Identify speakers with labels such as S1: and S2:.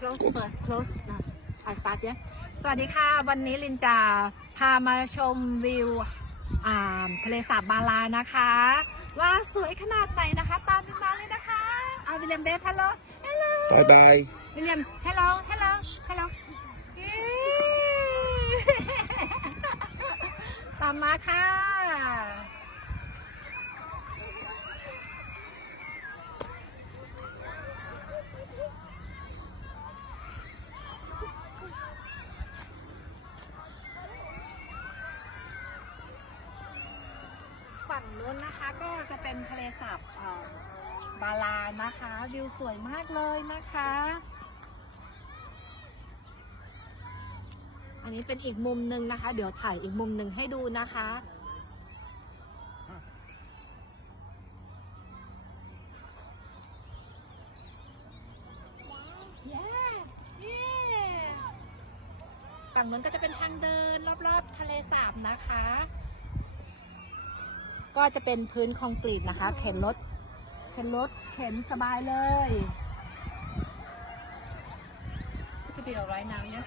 S1: close first close นะ I start เนี่ยสวัสดีค่ะ วันนี้ลินจะพามาชมวิวอ่าทะเลสาบบาลานะคะ ว่าสวยขนาดไหนนะคะ ตามลินมาเลยนะคะเอาวิลเลียมเบสฮัลโหลฮัลโหล
S2: Bye bye.
S1: วิลเลียมฮัลโหลฮัลโหลฮัลโหลตามมาค่ะ ฝั่งนู้นนะคะก็จะเป็นทะเลสาบบาลานะคะ วิวสวยมากเลยนะคะ อันนี้เป็นอีกมุมหนึ่งนะคะ เดี๋ยวถ่ายอีกมุมหนึ่งให้ดูนะคะเย้เย้ฝั่งนู้นก็จะเป็นทางเดินรอบๆทะเลสาบนะคะ ก็จะเป็นพื้นคอนกรีตนะคะ เข็นรถ เข็นรถ เข็นสบายเลย จะ be alright now yeah